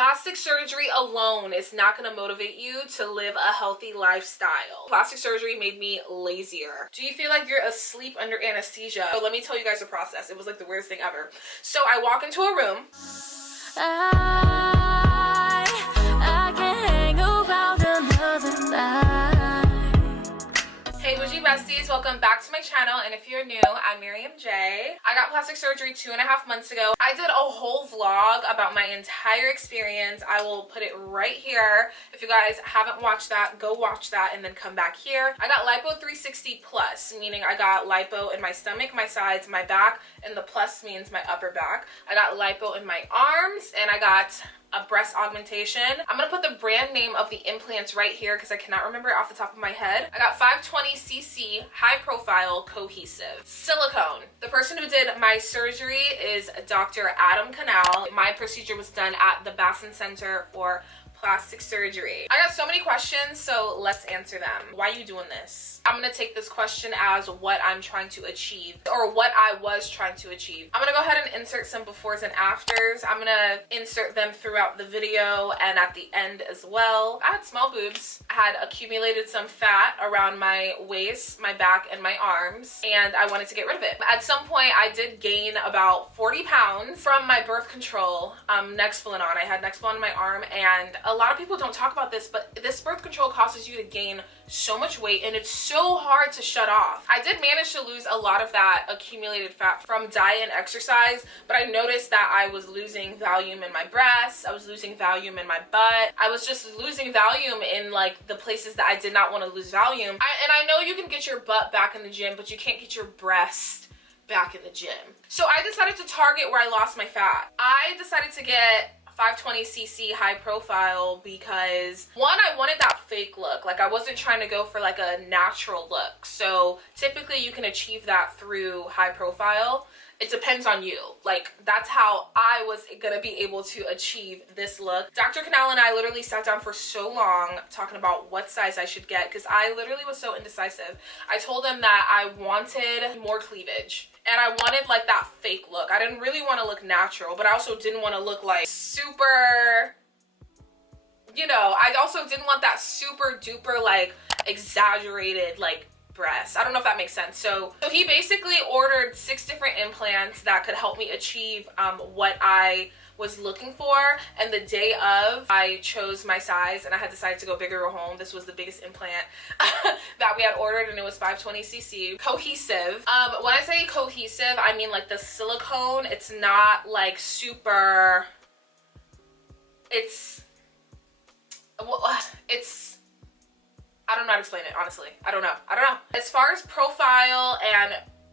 Plastic surgery alone is not going to motivate you to live a healthy lifestyle. Plastic surgery made me lazier. Do you feel like you're asleep under anesthesia? So let me tell you guys the process. It was like the weirdest thing ever. So I walk into a room. I can hang around another night. Hey boujie besties, welcome back to my channel, and if you're new, I'm Miriam J. I got plastic surgery 2.5 months ago. I did a whole vlog about my entire experience. I will put it right here. If you guys haven't watched that, go watch that and then come back here. I got lipo 360 plus, meaning I got lipo in my stomach, my sides, my back, and the plus means my upper back. I got lipo in my arms, and I got a breast augmentation. I'm gonna put the brand name of the implants right here because I cannot remember it off the top of my head. I got 520cc high profile cohesive silicone. The person who did my surgery is Dr. Canal. My procedure was done at the Bassin Center for Plastic Surgery. I got so many questions, so let's answer them. Why are you doing this? I'm gonna take this question as what I'm trying to achieve, or what I was trying to achieve. I'm gonna go ahead and insert some befores and afters. I'm gonna insert them throughout the video and at the end as well. I had small boobs. I had accumulated some fat around my waist, my back, and my arms, and I wanted to get rid of it. At some point, I did gain about 40 pounds from my birth control, Nexplanon. I had Nexplanon in my arm, and a lot of people don't talk about this, but this birth control causes you to gain so much weight, and it's so hard to shut off. I did manage to lose a lot of that accumulated fat from diet and exercise, but I noticed that I was losing volume in my breasts, I was losing volume in my butt, I was just losing volume in like the places that I did not want to lose volume. And I know you can get your butt back in the gym, but you can't get your breast back in the gym. So I decided to target where I lost my fat. I decided to get 520cc high profile because one, I wanted that fake look. Like I wasn't trying to go for like a natural look. So typically you can achieve that through high profile. It depends on you. Like that's how I was gonna be able to achieve this look. Dr. Canal and I literally sat down for so long talking about what size I should get because I literally was so indecisive. I told him that I wanted more cleavage. And I wanted like that fake look. I didn't really want to look natural, but I also didn't want to look like super, you know, I also didn't want that super duper like exaggerated like breasts. I don't know if that makes sense. So he basically ordered 6 different implants that could help me achieve what I was looking for, and the day of I chose my size and I had decided to go bigger or home. This was the biggest implant that we had ordered, and it was 520cc cohesive. When I say cohesive, I mean like the silicone, it's not like super, it's I don't know how to explain it, honestly. I don't know. As far as profile and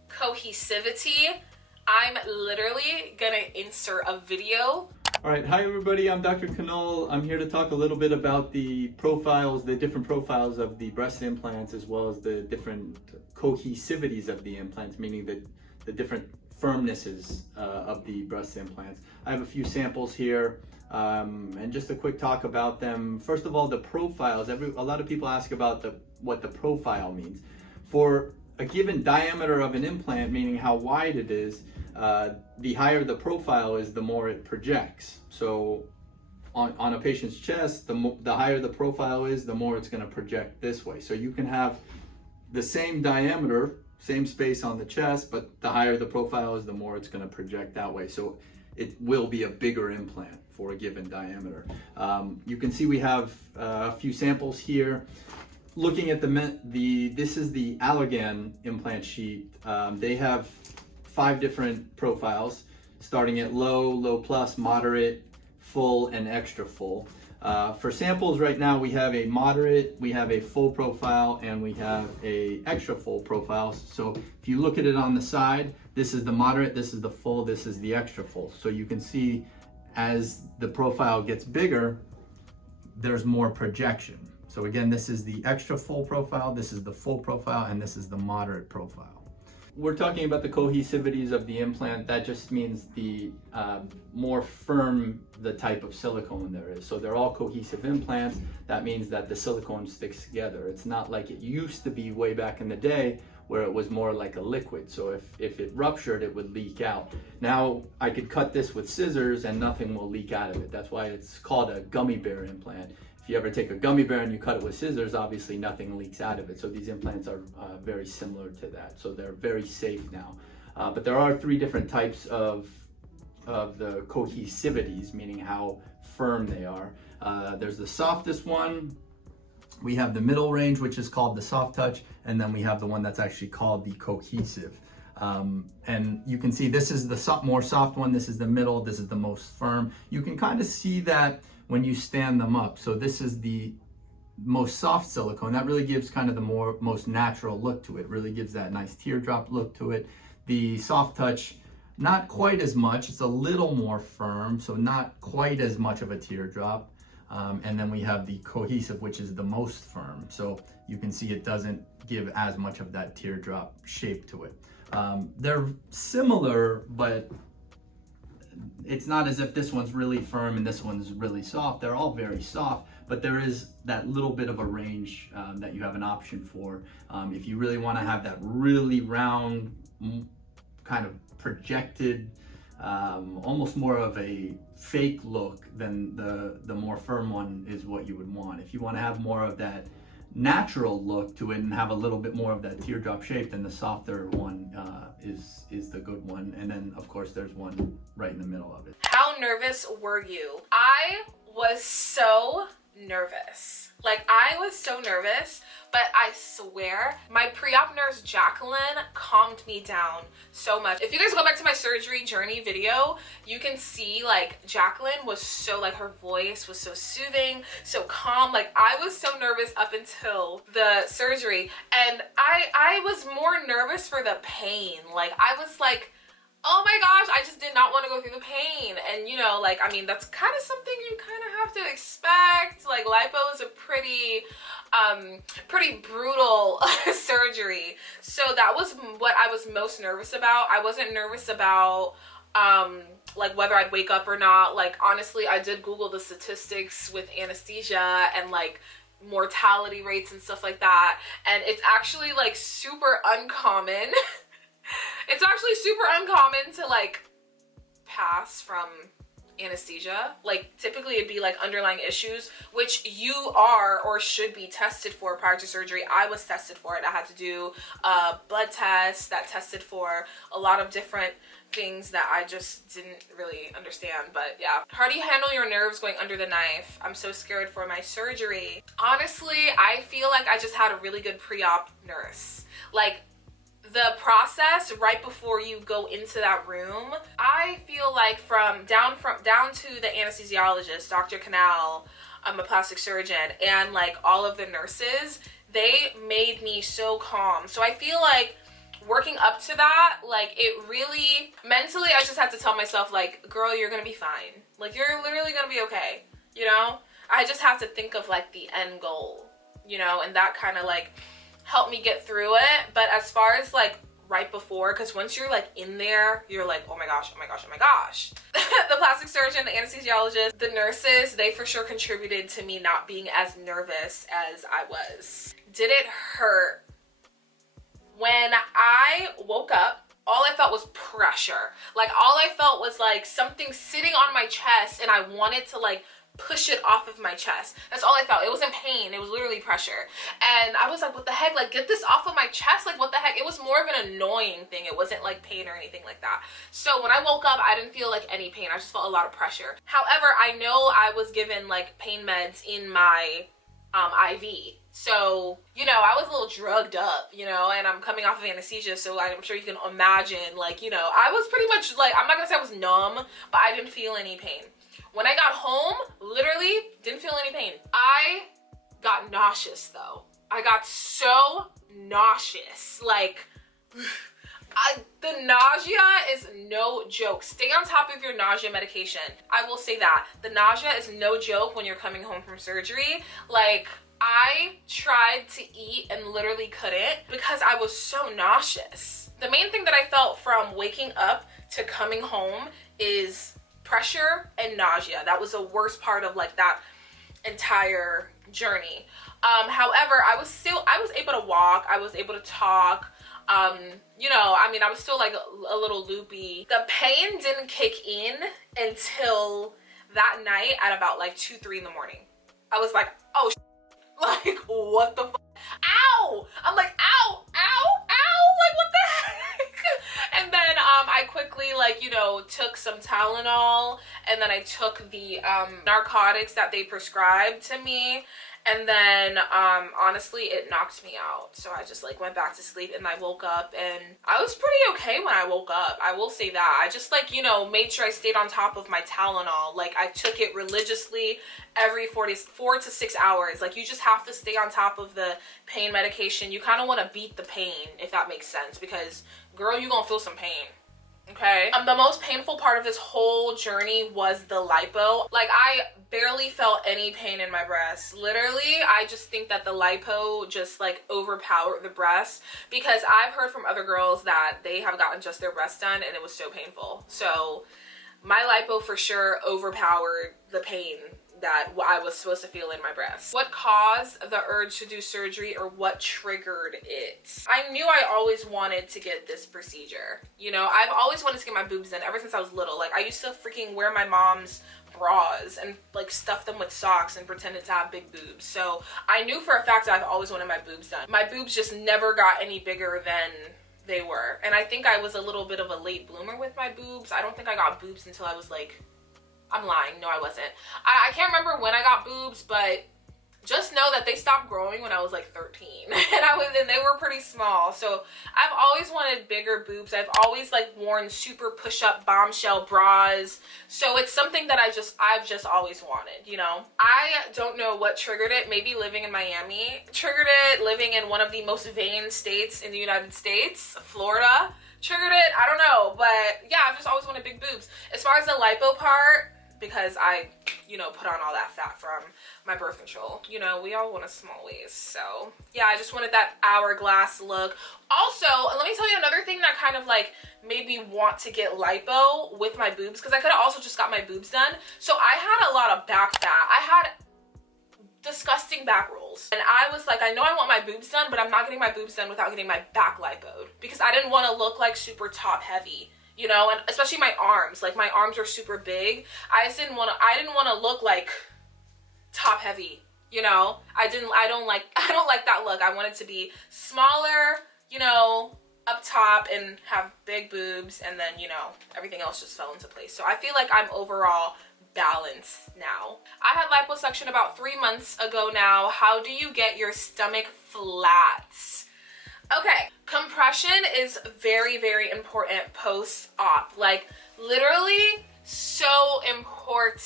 cohesivity, I'm literally gonna insert a video. All right, hi everybody, I'm Dr. Canal. I'm here to talk a little bit about the profiles, the different profiles of the breast implants, as well as the different cohesivities of the implants, meaning the different firmnesses of the breast implants. I have a few samples here, and just a quick talk about them. First of all, the profiles. A lot of people ask about what the profile means. For a given diameter of an implant, meaning how wide it is, the higher the profile is, the more it projects. So on a patient's chest, the higher the profile is, the more it's going to project this way. So you can have the same diameter, same space on the chest, but the higher the profile is, the more it's going to project that way. So it will be a bigger implant for a given diameter. You can see we have a few samples here. Looking at this is the Allergan implant sheet. They have 5 different profiles, starting at low, low plus, moderate, full, and extra full. For samples right now, we have a moderate, we have a full profile, and we have a extra full profile. So if you look at it on the side, this is the moderate, this is the full, this is the extra full. So you can see as the profile gets bigger, there's more projection. So again, this is the extra full profile, this is the full profile, and this is the moderate profile. We're talking about the cohesivities of the implant. That just means the more firm the type of silicone there is. So they're all cohesive implants. That means that the silicone sticks together. It's not like it used to be way back in the day where it was more like a liquid. So if it ruptured, it would leak out. Now I could cut this with scissors and nothing will leak out of it. That's why it's called a gummy bear implant. If you ever take a gummy bear and you cut it with scissors, obviously nothing leaks out of it. So these implants are very similar to that. So they're very safe now. But there are 3 different types of the cohesivities, meaning how firm they are. There's the softest one. We have the middle range, which is called the soft touch, and then we have the one that's actually called the cohesive. And you can see this is the more soft one, this is the middle, this is the most firm. You can kind of see that when you stand them up. So this is the most soft silicone. That really gives kind of the most natural look to it. Really gives that nice teardrop look to it. The soft touch, not quite as much. It's a little more firm, so not quite as much of a teardrop. And then we have the cohesive, which is the most firm. So you can see it doesn't give as much of that teardrop shape to it. They're similar, but it's not as if this one's really firm and this one's really soft. They're all very soft, but there is that little bit of a range that you have an option for. If you really want to have that really round, kind of projected, almost more of a fake look, then the more firm one is what you would want. If you want to have more of that natural look to it and have a little bit more of that teardrop shape, then the softer one is the good one. And then of course there's one right in the middle of it. How nervous were you? I was so nervous. Like, I was so nervous, but I swear my pre-op nurse Jacqueline calmed me down so much. If you guys go back to my surgery journey video, you can see like Jacqueline was so, like, her voice was so soothing, so calm. Like, I was so nervous up until the surgery, and I was more nervous for the pain. Like, I was like, oh my gosh, I just did not want to go through the pain. And you know, like, I mean, that's kind of something you kind of have to expect. Like, lipo is a pretty brutal surgery. So that was what I was most nervous about. I wasn't nervous about like whether I'd wake up or not. Like, honestly, I did Google the statistics with anesthesia and like mortality rates and stuff like that. And it's actually like super uncommon. It's actually super uncommon to like pass from anesthesia. Like, typically it'd be like underlying issues, which you are or should be tested for prior to surgery. I was tested for it. I had to do a blood test that tested for a lot of different things that I just didn't really understand. But yeah, how do you handle your nerves going under the knife? I'm so scared for my surgery. Honestly, I feel like I just had a really good pre-op nurse. Like, the process right before you go into that room, I feel like down to the anesthesiologist, Dr. Canal, I'm a plastic surgeon, and like all of the nurses, they made me so calm. So I feel like working up to that, like, it really, mentally, I just had to tell myself, like, girl, you're gonna be fine. Like, you're literally gonna be okay, you know? I just have to think of like the end goal, you know, and that kind of like help me get through it. But as far as like right before, because once you're like in there, you're like, oh my gosh, oh my gosh, oh my gosh. The plastic surgeon, the anesthesiologist, the nurses, they for sure contributed to me not being as nervous as I was. Did it hurt? When I woke up, all I felt was pressure. Like, all I felt was like something sitting on my chest, and I wanted to like push it off of my chest. That's all I felt. It wasn't pain, it was literally pressure. And I was like, what the heck? Like, get this off of my chest. Like, what the heck? It was more of an annoying thing. It wasn't like pain or anything like that. So when I woke up, I didn't feel like any pain. I just felt a lot of pressure. However, I know I was given like pain meds in my IV. So, you know, I was a little drugged up, you know, and I'm coming off of anesthesia, so I'm sure you can imagine, like, you know, I was pretty much like, I'm not gonna say I was numb, but I didn't feel any pain. When I got home, literally didn't feel any pain. I got nauseous though. I got so nauseous. Like, the nausea is no joke. Stay on top of your nausea medication. I will say that. The nausea is no joke when you're coming home from surgery. Like, I tried to eat and literally couldn't because I was so nauseous. The main thing that I felt from waking up to coming home is pressure and nausea. That was the worst part of like that entire journey. However, I was able to walk, I was able to talk. You know, I mean, I was still like a little loopy. The pain didn't kick in until that night at about like 2, 3 in the morning. I was like, oh, like, what the fuck? Ow! I'm like, ow, ow, ow, like, what the heck? And then I quickly, like, you know, took some Tylenol, and then I took the narcotics that they prescribed to me. And then, honestly, it knocked me out. So I just like went back to sleep, and I woke up, and I was pretty okay when I woke up. I will say that. I just like, you know, made sure I stayed on top of my Tylenol. Like, I took it religiously every 4 to 6 hours. Like, you just have to stay on top of the pain medication. You kind of want to beat the pain, if that makes sense, because girl, you gonna feel some pain. Okay. The most painful part of this whole journey was the lipo. Like, I barely felt any pain in my breasts. Literally, I just think that the lipo just like overpowered the breasts, because I've heard from other girls that they have gotten just their breasts done and it was so painful. So my lipo for sure overpowered the pain that I was supposed to feel in my breasts. What caused the urge to do surgery, or what triggered it? I knew I always wanted to get this procedure. You know, I've always wanted to get my boobs done ever since I was little. Like, I used to freaking wear my mom's bras and like stuff them with socks and pretended to have big boobs. So I knew for a fact that I've always wanted my boobs done. My boobs just never got any bigger than they were. And I think I was a little bit of a late bloomer with my boobs. I don't think I got boobs until I was like, I'm lying. No, I wasn't. I can't remember when I got boobs, but just know that they stopped growing when I was like 13. And they were pretty small. So I've always wanted bigger boobs. I've always like worn super push-up bombshell bras. So it's something that I've just always wanted, you know? I don't know what triggered it. Maybe living in Miami triggered it. Living in one of the most vain states in the United States, Florida, triggered it. I don't know. But yeah, I've just always wanted big boobs. As far as the lipo part, because I, you know, put on all that fat from my birth control. You know, we all want a small waist. So yeah, I just wanted that hourglass look. Also, let me tell you another thing that kind of like made me want to get lipo with my boobs, because I could have also just got my boobs done. So I had a lot of back fat. I had disgusting back rolls, and I was like, I know I want my boobs done, but I'm not getting my boobs done without getting my back lipoed, because I didn't want to look like super top heavy. You know, and especially my arms. Like, my arms are super big. I didn't want to look like top heavy, you know? I don't like that look. I wanted to be smaller, you know, up top, and have big boobs, and then, you know, everything else just fell into place. So I feel like I'm overall balanced now. I had liposuction about 3 months ago now. How do you get your stomach flat? Okay, compression is very, very important post-op. Like, literally so important,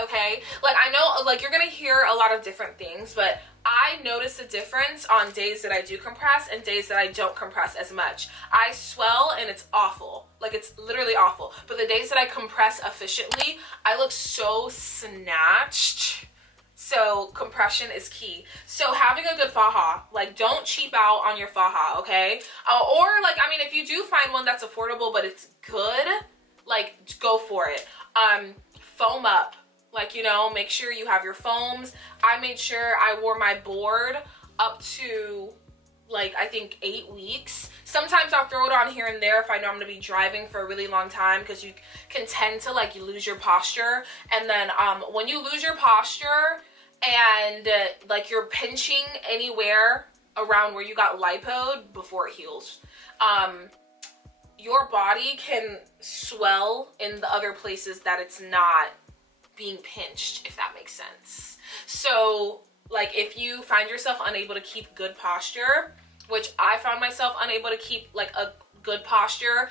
okay? Like, I know, like, you're gonna hear a lot of different things, but I notice a difference on days that I do compress and days that I don't compress as much. I swell and it's awful. Like, it's literally awful. But the days that I compress efficiently, I look so snatched. So compression is key. So having a good faja, like, don't cheap out on your faja, okay? Or like, I mean, if you do find one that's affordable but it's good, like, go for it. Foam up, like, you know, make sure you have your foams. I made sure I wore my board up to like, I think 8 weeks. Sometimes I'll throw it on here and there if I know I'm gonna be driving for a really long time, because you can tend to like lose your posture. And then when you lose your posture and like you're pinching anywhere around where you got lipoed before it heals, your body can swell in the other places that it's not being pinched, if that makes sense. So like, if you find yourself unable to keep good posture, which I found myself unable to keep like a good posture,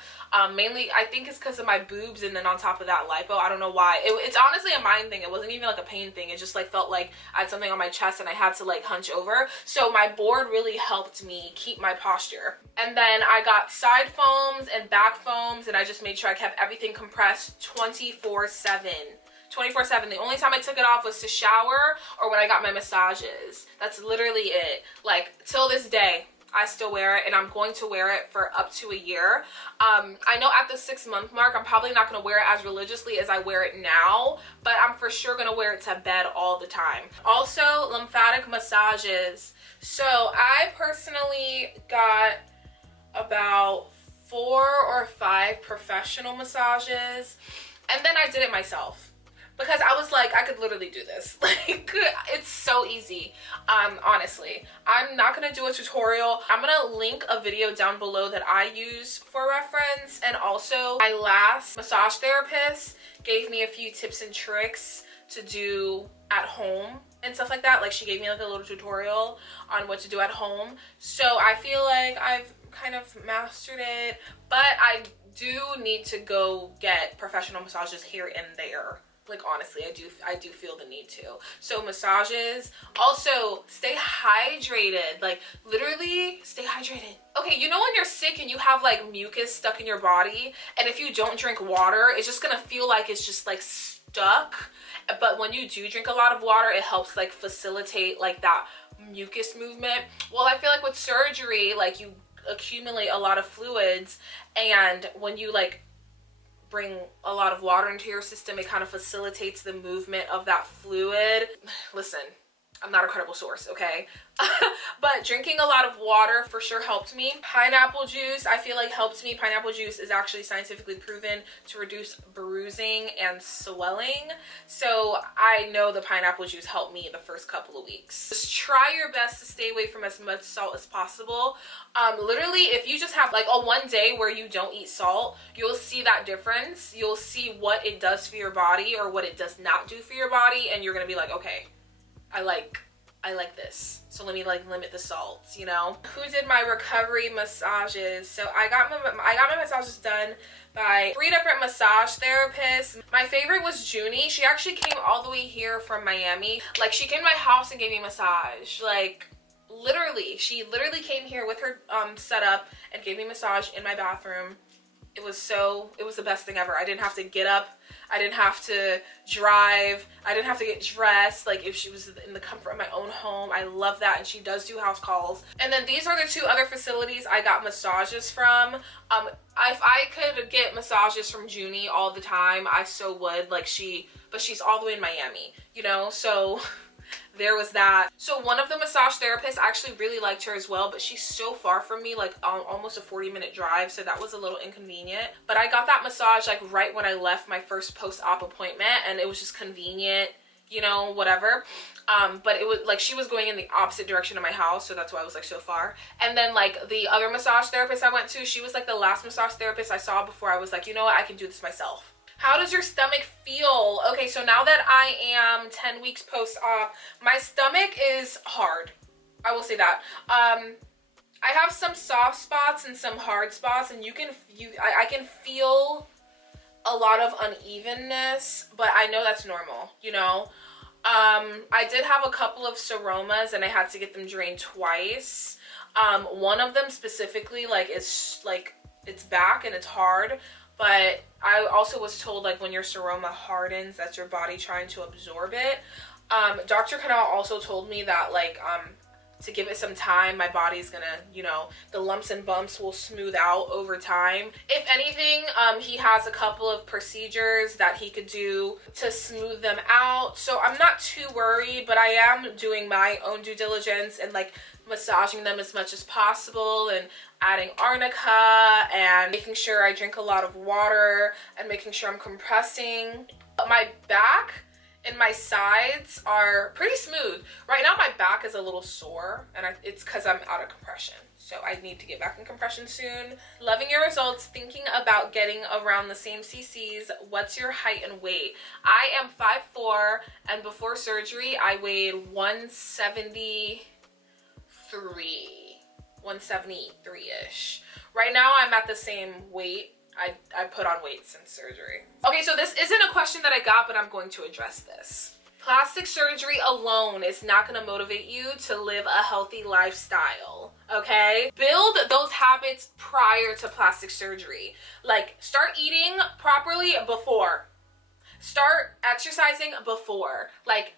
mainly I think it's because of my boobs, and then on top of that lipo, I don't know why. It's honestly a mind thing. It wasn't even like a pain thing. It just like felt like I had something on my chest and I had to like hunch over. So my board really helped me keep my posture. And then I got side foams and back foams, and I just made sure I kept everything compressed 24/7. 24/7. The only time I took it off was to shower or when I got my massages. That's literally it. Like, till this day, I still wear it, and I'm going to wear it for up to a year. I know at the 6-month mark, I'm probably not going to wear it as religiously as I wear it now, but I'm for sure going to wear it to bed all the time. Also, lymphatic massages. So I personally got about 4 or 5 professional massages, and then I did it myself. Because I was like, I could literally do this. Like, it's so easy. Honestly, I'm not gonna do a tutorial. I'm gonna link a video down below that I use for reference. And also, my last massage therapist gave me a few tips and tricks to do at home and stuff like that. Like, she gave me like a little tutorial on what to do at home. So I feel like I've kind of mastered it, but I do need to go get professional massages here and there. Like, honestly, I do feel the need to. So massages. Also, stay hydrated. Like, literally stay hydrated. Okay, you know when you're sick and you have like mucus stuck in your body, and if you don't drink water, it's just gonna feel like it's just like stuck. But when you do drink a lot of water, it helps like facilitate like that mucus movement. Well, I feel like with surgery, like, you accumulate a lot of fluids, and when you like bring a lot of water into your system, it kind of facilitates the movement of that fluid. Listen, I'm not a credible source, okay? But drinking a lot of water for sure helped me. Pineapple juice, I feel like helped me. Pineapple juice is actually scientifically proven to reduce bruising and swelling. So I know the pineapple juice helped me the first couple of weeks. Just try your best to stay away from as much salt as possible. Literally, if you just have like a one day where you don't eat salt, you'll see that difference. You'll see what it does for your body or what it does not do for your body, and you're gonna be like, okay, I like this, so let me like limit the salts, you know? Who did my recovery massages? So I got my massages done by 3 different massage therapists. My favorite was Junie. She actually came all the way here from Miami. Like, she came to my house and gave me a massage. Like, literally, she literally came here with her setup and gave me a massage in my bathroom. It was the best thing ever. I didn't have to get up. I didn't have to drive. I didn't have to get dressed. Like, if she was in the comfort of my own home. I love that. And she does do house calls. And then these are the 2 other facilities I got massages from. If I could get massages from Junie all the time, I so would. Like, but she's all the way in Miami, you know? So there was that. So one of the massage therapists, I actually really liked her as well, but she's so far from me, like almost a 40-minute drive, so that was a little inconvenient. But I got that massage like right when I left my first post-op appointment, and it was just convenient, you know, whatever. But it was like she was going in the opposite direction of my house, so that's why I was like so far. And then like the other massage therapist I went to, she was like the last massage therapist I saw before I was like, you know what, I can do this myself. How does your stomach feel? Okay, so now that I am 10 weeks post-op, my stomach is hard. I will say that. I have some soft spots and some hard spots, and I can feel a lot of unevenness, but I know that's normal, you know? I did have a couple of seromas, and I had to get them drained twice. One of them specifically, like, is like, it's back and it's hard. But I also was told, like, when your seroma hardens, that's your body trying to absorb it. Dr. Canal also told me that, like, to give it some time, my body's gonna, you know, the lumps and bumps will smooth out over time. If anything, he has a couple of procedures that he could do to smooth them out. So I'm not too worried, but I am doing my own due diligence and, like, massaging them as much as possible and adding arnica and making sure I drink a lot of water and making sure I'm compressing. But my back and my sides are pretty smooth. Right now my back is a little sore, and it's because I'm out of compression. So I need to get back in compression soon. Loving your results, thinking about getting around the same cc's. What's your height and weight? I am 5'4", and before surgery I weighed 173-ish. Right now I'm at the same weight. I put on weight since surgery. Okay, so this isn't a question that I got, but I'm going to address this. Plastic surgery alone is not going to motivate you to live a healthy lifestyle, okay? Build those habits prior to plastic surgery. Like, start eating properly before. Start exercising before. Like,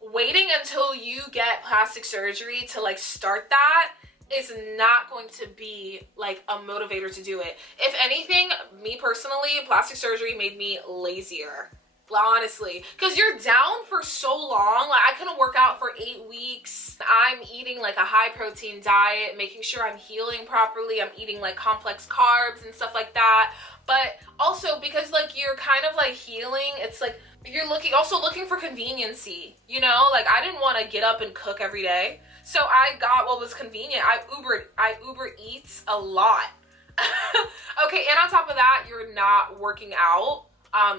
waiting until you get plastic surgery to, like, start that is not going to be like a motivator to do it. If anything, me personally, plastic surgery made me lazier, honestly, because you're down for so long. Like, I couldn't work out for 8 weeks. I'm eating like a high protein diet, making sure I'm healing properly. I'm eating like complex carbs and stuff like that. But also because like you're kind of like healing, it's like you're looking for conveniency, you know? Like I didn't want to get up and cook every day. So I got what was convenient. I Uber Eats a lot. Okay, and on top of that, you're not working out.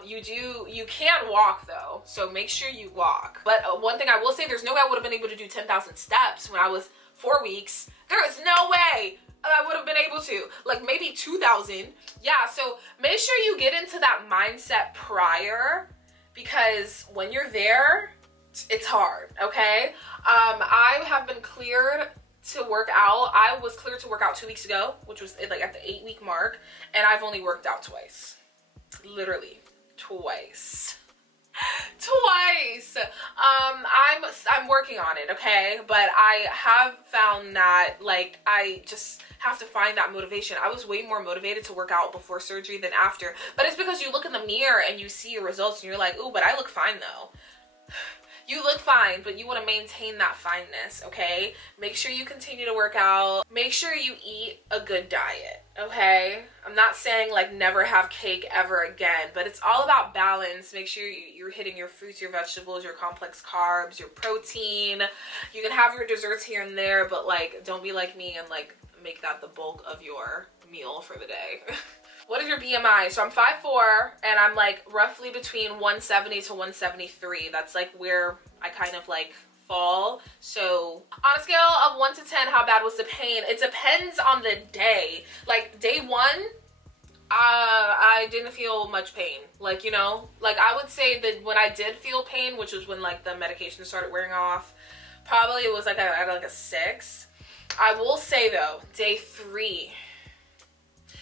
You can walk though, so make sure you walk. But one thing I will say, there's no way I would have been able to do 10,000 steps when I was 4 weeks. There is no way I would have been able to. Like maybe 2,000. Yeah, so make sure you get into that mindset prior, because when you're there, it's hard, okay? I have been cleared to work out. I was cleared to work out 2 weeks ago, which was like at the 8-week mark, and I've only worked out twice. Literally twice. I'm working on it, okay? But I have found that like I just have to find that motivation. I was way more motivated to work out before surgery than after, but it's because you look in the mirror and you see your results and you're like, ooh, but I look fine though. You look fine, but you want to maintain that fineness, okay? Make sure you continue to work out. Make sure you eat a good diet, okay? I'm not saying like never have cake ever again, but it's all about balance. Make sure you're hitting your fruits, your vegetables, your complex carbs, your protein. You can have your desserts here and there, but like don't be like me and like make that the bulk of your meal for the day. What is your BMI? So I'm 5'4", and I'm like roughly between 170 to 173. That's like where I kind of like fall. So on a scale of 1 to 10, how bad was the pain? It depends on the day. Like day 1, I didn't feel much pain. Like, you know, like I would say that when I did feel pain, which was when like the medication started wearing off, probably it was like at like a 6. I will say though, day 3,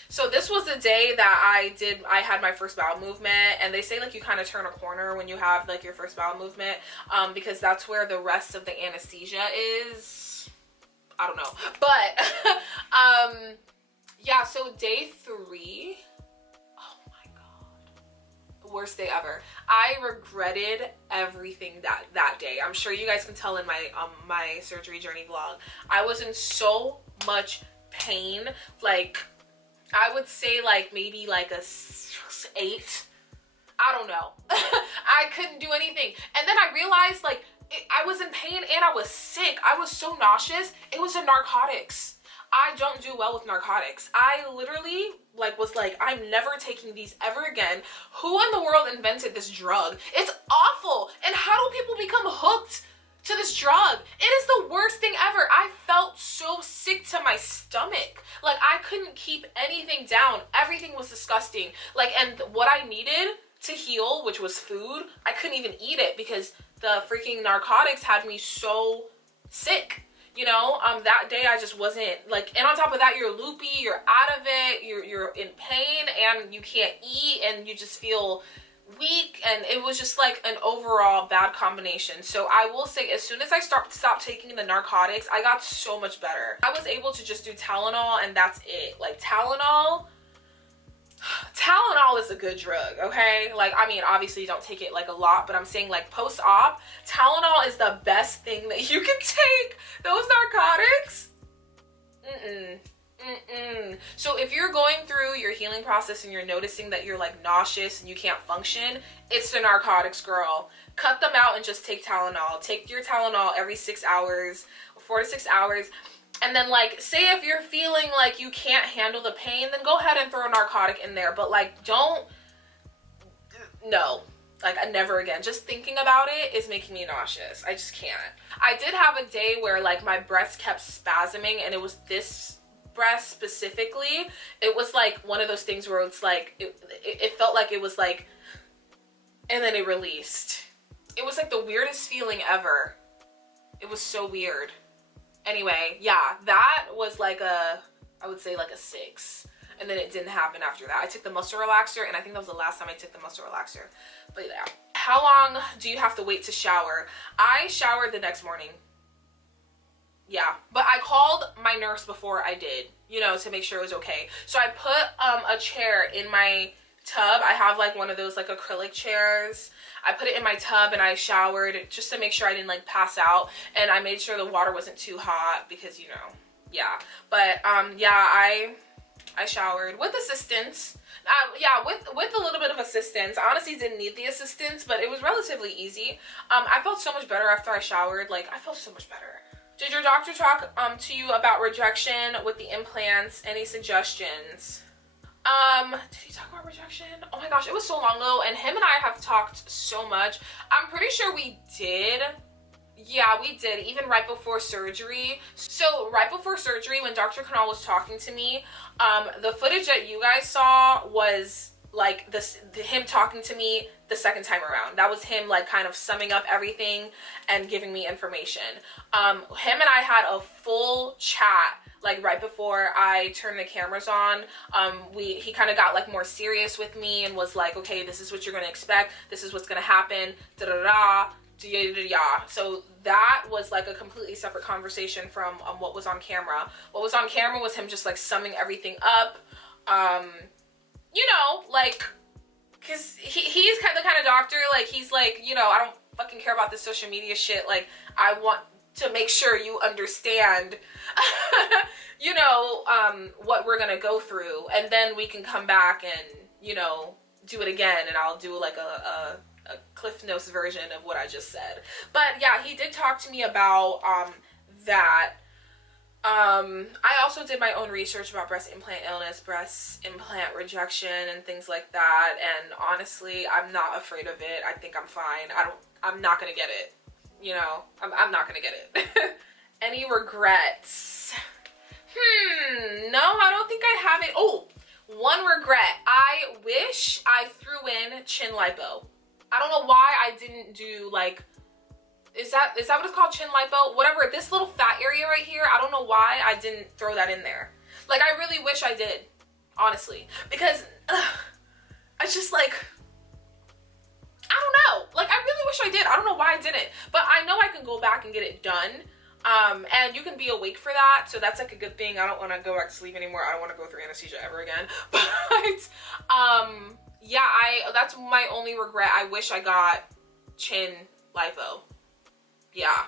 so this was the day that I had my first bowel movement, and they say like you kind of turn a corner when you have like your first bowel movement, because that's where the rest of the anesthesia is. I don't know, but yeah, so day 3, oh my God, worst day ever. I regretted everything that day. I'm sure you guys can tell in my my surgery journey vlog. I was in so much pain, like I would say like maybe like a 8. I don't know. I couldn't do anything. And then I realized like I was in pain and I was sick. I was so nauseous. It was the narcotics. I don't do well with narcotics. I literally like was like, I'm never taking these ever again. Who in the world invented this drug? It's awful. And how do people become hooked to this drug? It is the worst thing ever. I felt so sick to my stomach. Like I couldn't keep anything down. Everything was disgusting. Like, and what I needed to heal, which was food, I couldn't even eat it because the freaking narcotics had me so sick. You know, that day I just wasn't like, and on top of that, you're loopy, you're out of it, you're in pain, and you can't eat, and you just feel weak, and it was just like an overall bad combination. So I will say, as soon as I stopped taking the narcotics, I got so much better. I was able to just do Tylenol, and that's it. Like Tylenol is a good drug, okay? Like, I mean, obviously you don't take it like a lot, but I'm saying like post-op, Tylenol is the best thing that you can take. Those narcotics, So if you're going through your healing process and you're noticing that you're like nauseous and you can't function, it's the narcotics, girl. Cut them out and just take Tylenol. Take your Tylenol every 6 hours, 4 to 6 hours. And then like, say if you're feeling like you can't handle the pain, then go ahead and throw a narcotic in there. But like, no. Like, never again. Just thinking about it is making me nauseous. I just can't. I did have a day where like my breast kept spasming, and it was this breast specifically. It was like one of those things where it's like, it felt like it was like, and then it released. It was like the weirdest feeling ever. It was so weird. Anyway, yeah, that was like I would say like a 6. And then it didn't happen after that. I took the muscle relaxer, and I think that was the last time I took the muscle relaxer. But yeah. How long do you have to wait to shower? I showered the next morning. Yeah, but I called my nurse before I did, you know, to make sure it was okay. So I put a chair in my tub. I have like one of those like acrylic chairs. I put it in my tub and I showered just to make sure I didn't like pass out, and I made sure the water wasn't too hot because, you know, yeah. But yeah, I showered with assistance. Yeah, with a little bit of assistance. I honestly didn't need the assistance, but it was relatively easy. I felt so much better after I showered. Like, I felt so much better. Did your doctor talk to you about rejection with the implants? Any suggestions? Did he talk about rejection? Oh my gosh, it was so long ago, and him and I have talked so much. I'm pretty sure we did. Yeah, we did, even right before surgery. So right before surgery, when Dr. Canal was talking to me, the footage that you guys saw was like him talking to me the second time around. That was him like kind of summing up everything and giving me information. Him and I had a full chat like right before I turned the cameras on. He kind of got like more serious with me and was like, okay, this is what you're gonna expect, this is what's gonna happen, da da da. So that was like a completely separate conversation from what was on camera. What was on camera was him just like summing everything up. You know, like, cause he's kind of the kind of doctor, like, he's like, you know, I don't fucking care about this social media shit. Like, I want to make sure you understand, you know, what we're gonna go through, and then we can come back and, you know, do it again, and I'll do like a Cliff Notes version of what I just said. But yeah, he did talk to me about that. I also did my own research about breast implant illness, breast implant rejection, and things like that, and honestly, I'm not afraid of it. I think I'm fine. I'm not gonna get it, you know. I'm not gonna get it. Any regrets? No, I don't think I have it. Oh, one regret. I wish I threw in chin lipo. I don't know why I didn't do like, is that what it's called, chin lipo? Whatever, this little fat area right here, I don't know why I didn't throw that in there. Like, I really wish I did, honestly. Because, I just like, I don't know. Like, I really wish I did. I don't know why I didn't. But I know I can go back and get it done. And you can be awake for that, so that's like a good thing. I don't want to go back to sleep anymore. I don't want to go through anesthesia ever again. But, yeah, that's my only regret. I wish I got chin lipo. Yeah.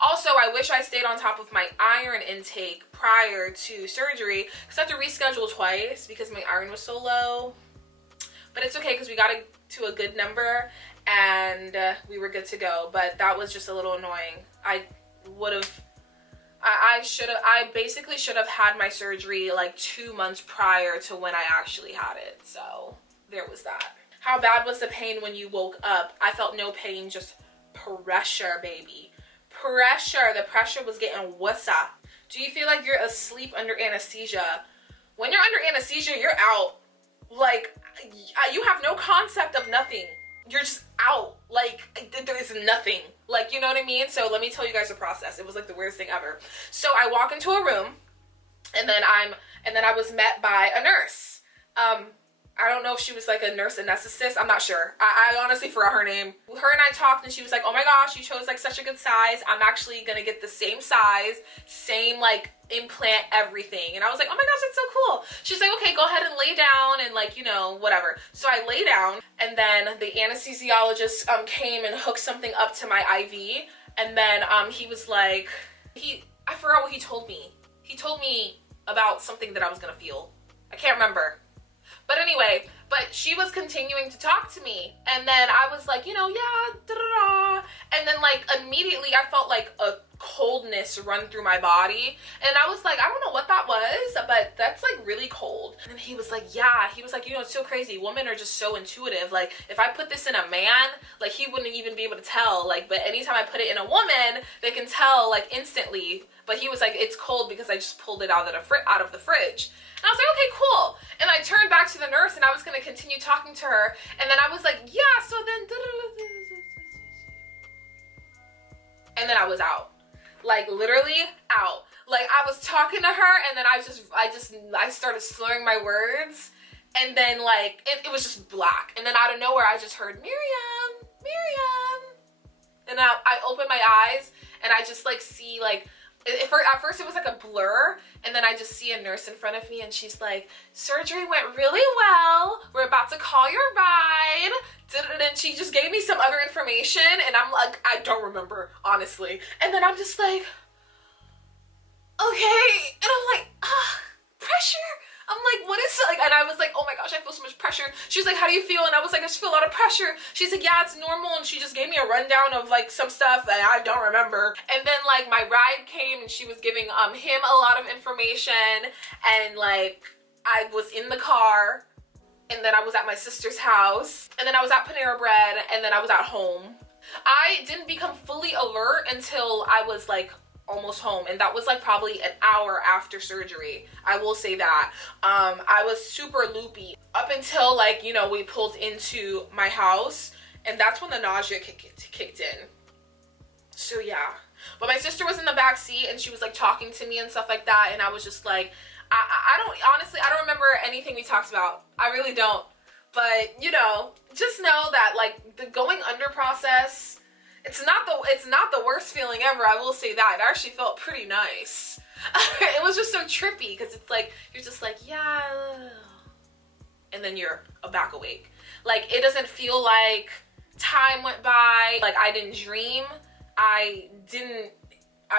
Also, I wish I stayed on top of my iron intake prior to surgery, because I had to reschedule twice because my iron was so low. But it's okay because we got it to a good number and we were good to go. But that was just a little annoying. I basically should have had my surgery like 2 months prior to when I actually had it. So there was that. How bad was the pain when you woke up? I felt no pain, just pressure, baby. Pressure. The pressure was getting what's up. Do you feel like you're asleep under anesthesia? When you're under anesthesia, you're out. Like, you have no concept of nothing. You're just out. Like, there is nothing. Like, you know what I mean? So let me tell you guys the process. It was like the weirdest thing ever. So I walk into a room, and then I was met by a nurse. I don't know if she was like a nurse anesthetist. I'm not sure. I honestly forgot her name. Her and I talked, and she was like, oh my gosh, you chose like such a good size. I'm actually gonna get the same size, same like implant, everything. And I was like, oh my gosh, that's so cool. She's like, okay, go ahead and lay down and like, you know, whatever. So I lay down, and then the anesthesiologist came and hooked something up to my IV. And then he was like, I forgot what he told me. He told me about something that I was gonna feel. I can't remember. But anyway, but she was continuing to talk to me, and then I was like, you know, yeah, da-da-da. And then like immediately I felt like a coldness run through my body, and I was like, I don't know what that was, but that's like really cold. And he was like, yeah, he was like, you know, it's so crazy, women are just so intuitive. Like, if I put this in a man, like he wouldn't even be able to tell, like, but anytime I put it in a woman, they can tell like instantly. But he was like, it's cold because I just pulled it out of the fridge. And I was like, okay, cool. And I turned back to the nurse, and I was going to continue talking to her. And then I was like, yeah, so then... And then I was out. Like, literally out. Like, I was talking to her, and then I started slurring my words. And then, like, it was just black. And then out of nowhere, I just heard, Miriam. And I opened my eyes, and I just, like, see, like, At first it was like a blur, and then I just see a nurse in front of me and she's like, surgery went really well, we're about to call your ride, and she just gave me some other information, and I'm like, I don't remember, honestly. And then I'm just like, okay, and I'm like, pressure. I'm like, what is it? Like, and I was like, oh my gosh, I feel so much pressure. She was like, how do you feel? And I was like, I just feel a lot of pressure. She's like, yeah, it's normal. And she just gave me a rundown of like some stuff that I don't remember. And then like my ride came and she was giving him a lot of information, and like I was in the car, and then I was at my sister's house, and then I was at Panera Bread, and then I was at home. I didn't become fully alert until I was like almost home, and that was like probably an hour after surgery. I will say that. I was super loopy up until like, you know, we pulled into my house, and that's when the nausea kicked in. So yeah, but my sister was in the back seat and she was like talking to me and stuff like that, and I was just like, I don't, honestly, I don't remember anything we talked about. I really don't. But you know, just know that like the going under process, it's not the worst feeling ever, I will say that. It actually felt pretty nice. It was just so trippy because it's like, you're just like, yeah, and then you're back awake. Like, it doesn't feel like time went by. Like, I didn't dream. I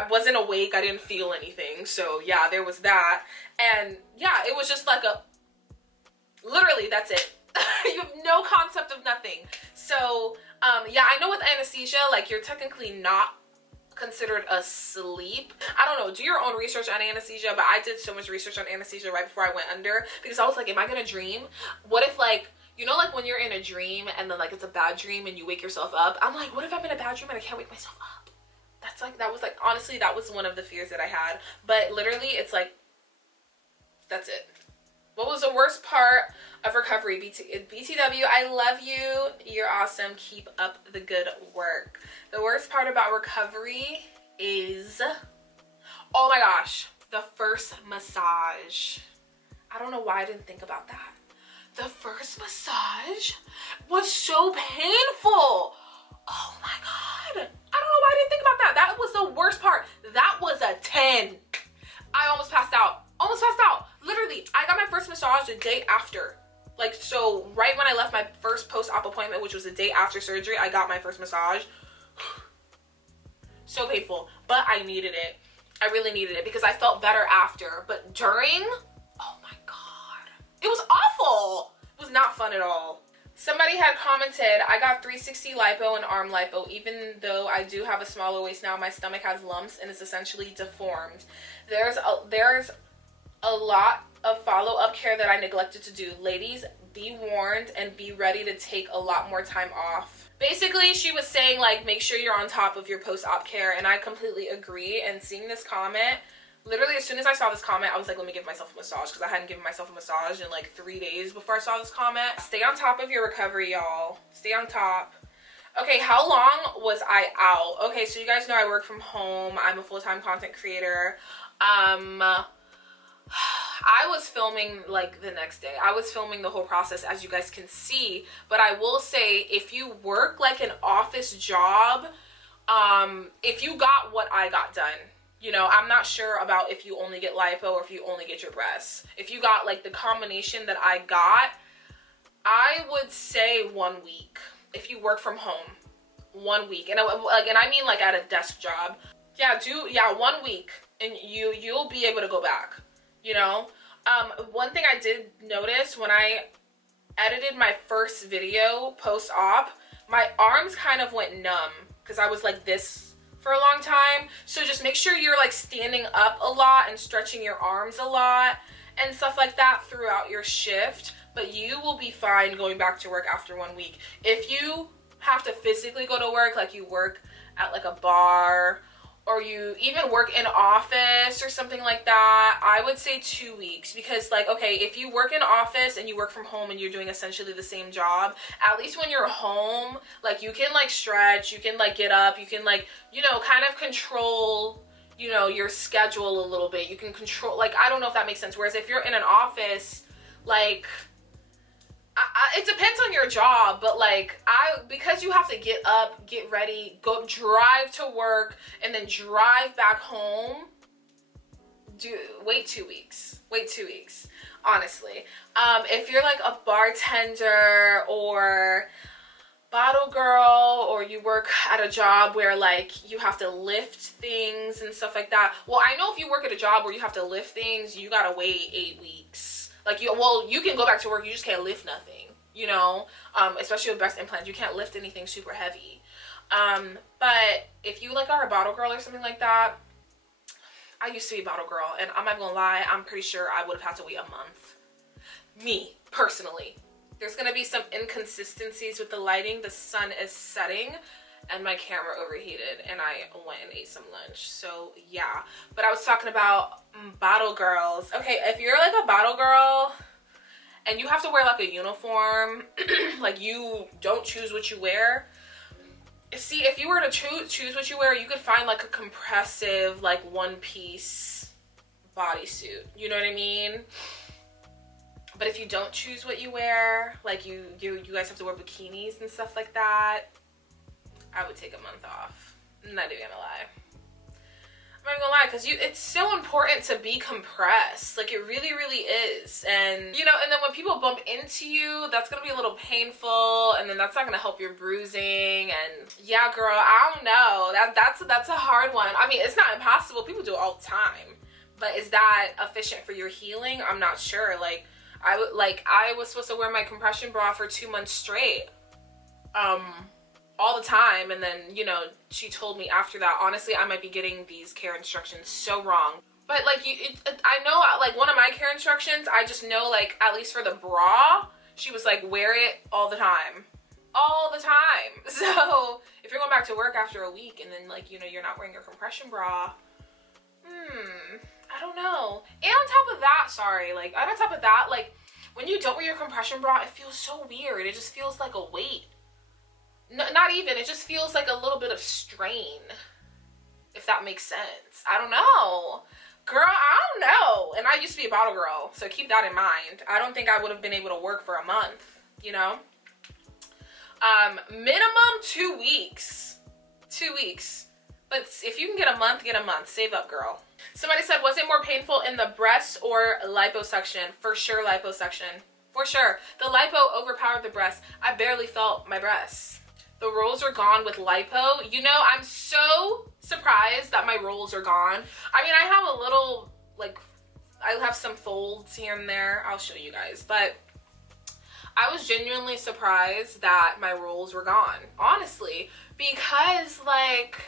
wasn't awake. I didn't feel anything. So yeah, there was that. And yeah, it was just like literally, that's it. You have no concept of nothing. So yeah, I know with anesthesia, like, you're technically not considered asleep. I don't know, do your own research on anesthesia, but I did so much research on anesthesia right before I went under, because I was like, am I gonna dream? What if, like, you know, like when you're in a dream and then like it's a bad dream and you wake yourself up? I'm like, what if I'm in a bad dream and I can't wake myself up? That's like, that was like, honestly, that was one of the fears that I had. But literally, it's like, that's it. What was the worst part of recovery? BTW, I love you. You're awesome. Keep up the good work. The worst part about recovery is, oh my gosh, the first massage. I don't know why I didn't think about that. The first massage was so painful. Oh my God. I don't know why I didn't think about that. That was the worst part. That was a 10. I almost passed out. Almost passed out. Literally, I got my first massage the day after. Like, so right when I left my first post-op appointment, which was the day after surgery, I got my first massage. So painful, but I needed it. I really needed it because I felt better after. But during, oh my God, it was awful. It was not fun at all. Somebody had commented, I got 360 lipo and arm lipo. Even though I do have a smaller waist now, my stomach has lumps and is essentially deformed. There's a lot of follow-up care that I neglected to do. Ladies, be warned and be ready to take a lot more time off. Basically, she was saying, like, make sure you're on top of your post-op care, and I completely agree. And seeing this comment, literally as soon as I saw this comment, I was like, let me give myself a massage, because I hadn't given myself a massage in like 3 days before I saw this comment. Stay on top of your recovery, y'all. Stay on top. Okay, how long was I out? Okay, so you guys know I work from home. I'm a full-time content creator. I was filming like the next day. I was filming the whole process, as you guys can see. But I will say, if you work like an office job, if you got what I got done, you know, I'm not sure about if you only get lipo or if you only get your breasts. If you got like the combination that I got, I would say 1 week. If you work from home, 1 week. And I mean like at a desk job. Yeah, 1 week, and you'll be able to go back. You know, one thing I did notice when I edited my first video post-op, my arms kind of went numb because I was like this for a long time. So just make sure you're like standing up a lot and stretching your arms a lot and stuff like that throughout your shift. But you will be fine going back to work after 1 week. If you have to physically go to work, like you work at like a bar, or you even work in office or something like that, I would say 2 weeks. Because like, okay, if you work in office and you work from home and you're doing essentially the same job, at least when you're home, like you can like stretch, you can like get up, you can like, you know, kind of control, you know, your schedule a little bit. You can control, like, I don't know if that makes sense. Whereas if you're in an office, like, it depends on your job, but like because you have to get up, get ready, go drive to work, and then drive back home, wait 2 weeks. Wait 2 weeks, honestly. If you're like a bartender or bottle girl, or you work at a job where like you have to lift things and stuff like that. Well, I know if you work at a job where you have to lift things, you gotta wait 8 weeks. Like you can go back to work, you just can't lift nothing, you know? Especially with breast implants, you can't lift anything super heavy. But if you like are a bottle girl or something like that, I used to be a bottle girl, and I'm not gonna lie, I'm pretty sure I would have had to wait a month. Me, personally. There's gonna be some inconsistencies with the lighting. The sun is setting, and my camera overheated, and I went and ate some lunch. So yeah, but I was talking about bottle girls. Okay, if you're like a bottle girl, and you have to wear like a uniform, like you don't choose what you wear. See, if you were to choose what you wear, you could find like a compressive, like one-piece bodysuit. You know what I mean? But if you don't choose what you wear, like you guys have to wear bikinis and stuff like that, I would take a month off. I'm not even gonna lie. I'm not gonna lie, because it's so important to be compressed. Like, it really, really is. And, you know, and then when people bump into you, that's gonna be a little painful, and then that's not gonna help your bruising. And yeah, girl, I don't know. That's a hard one. I mean, it's not impossible. People do it all the time. But is that efficient for your healing? I'm not sure. Like, I was supposed to wear my compression bra for 2 months straight. All the time, and then, you know, she told me after that, honestly, I might be getting these care instructions so wrong. But like, I know, like, one of my care instructions, I just know, like, at least for the bra, she was like, wear it all the time. All the time. So if you're going back to work after a week and then, like, you know, you're not wearing your compression bra, I don't know. And on top of that, like, when you don't wear your compression bra, it feels so weird. It just feels like a weight. No, not even. It just feels like a little bit of strain, if that makes sense. I don't know. Girl, I don't know. And I used to be a bottle girl, so keep that in mind. I don't think I would have been able to work for a month, you know? Minimum 2 weeks. 2 weeks. But if you can get a month, get a month. Save up, girl. Somebody said, was it more painful in the breast or liposuction? For sure, liposuction. For sure. The lipo overpowered the breast. I barely felt my breasts. The rolls are gone with lipo. You know, I'm so surprised that my rolls are gone. I mean, I have a little, like, I have some folds here and there. I'll show you guys. But I was genuinely surprised that my rolls were gone, honestly. Because, like,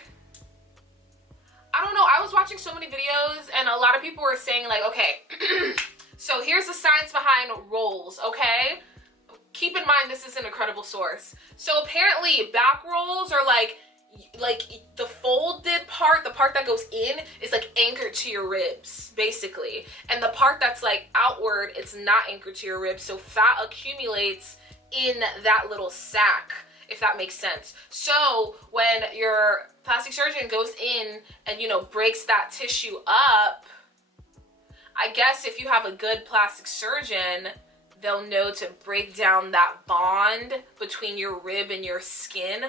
I don't know. I was watching so many videos, and a lot of people were saying, like, okay, so here's the science behind rolls, okay? Keep in mind, this is an incredible source. So apparently back rolls are like the folded part, the part that goes in is like anchored to your ribs, basically. And the part that's like outward, it's not anchored to your ribs. So fat accumulates in that little sac, if that makes sense. So when your plastic surgeon goes in and, you know, breaks that tissue up, I guess if you have a good plastic surgeon, they'll know to break down that bond between your rib and your skin.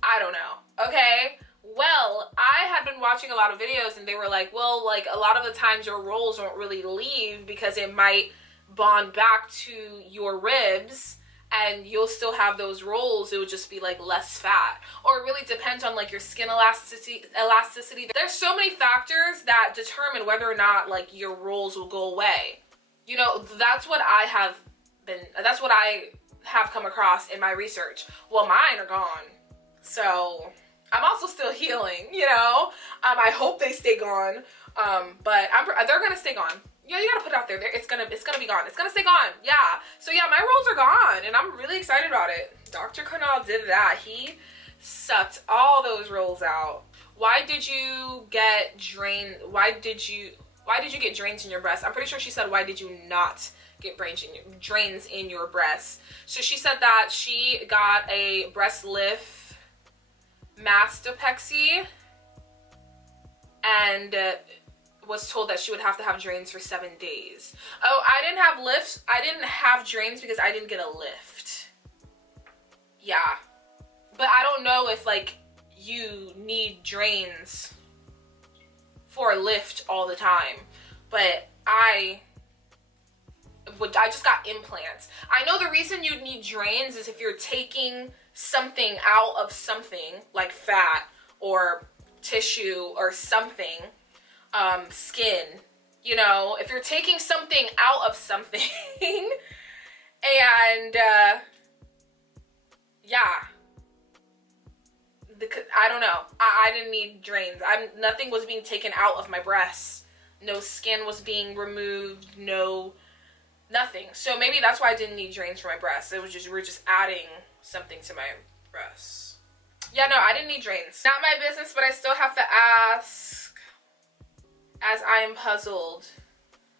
I don't know, okay? Well, I had been watching a lot of videos, and they were like, well, like, a lot of the times your rolls won't really leave because it might bond back to your ribs, and you'll still have those rolls. It would just be like less fat. Or it really depends on like your skin elasticity. There's so many factors that determine whether or not like your rolls will go away. You know, that's what I have come across in my research. Well, mine are gone. So I'm also still healing, you know. I hope they stay gone. But they're gonna stay gone. Yeah, you gotta put it out there. It's gonna be gone. It's gonna stay gone. Yeah. So yeah, my rolls are gone, and I'm really excited about it. Dr. Canal did that. He sucked all those rolls out. Why did you get drained? Why did you get drains in your breast? I'm pretty sure she said, why did you not get drains in your breast? So she said that she got a breast lift mastopexy and was told that she would have to have drains for 7 days. Oh, I didn't have lifts. I didn't have drains because I didn't get a lift. Yeah. But I don't know if like you need drains for a lift all the time. but I just got implants. I know the reason you'd need drains is if you're taking something out of something, like fat or tissue or something, skin, you know, if you're taking something out of something and yeah, I don't know, I didn't need drains. Nothing was being taken out of my breasts, no skin was being removed, nothing. So maybe that's why I didn't need drains for my breasts. It was just, we're just adding something to my breasts. Yeah, no, I didn't need drains. Not my business, but I still have to ask, as I am puzzled.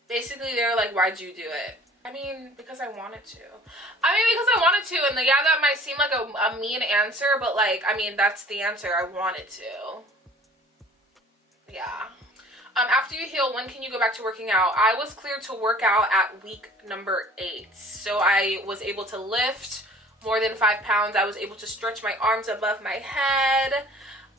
Basically, they're like, why'd you do it? I mean, because I wanted to. And yeah, that might seem like a mean answer, but like, I mean, that's the answer. I wanted to. Yeah. After you heal, when can you go back to working out? I was cleared to work out at week number 8. So I was able to lift more than 5 pounds. I was able to stretch my arms above my head.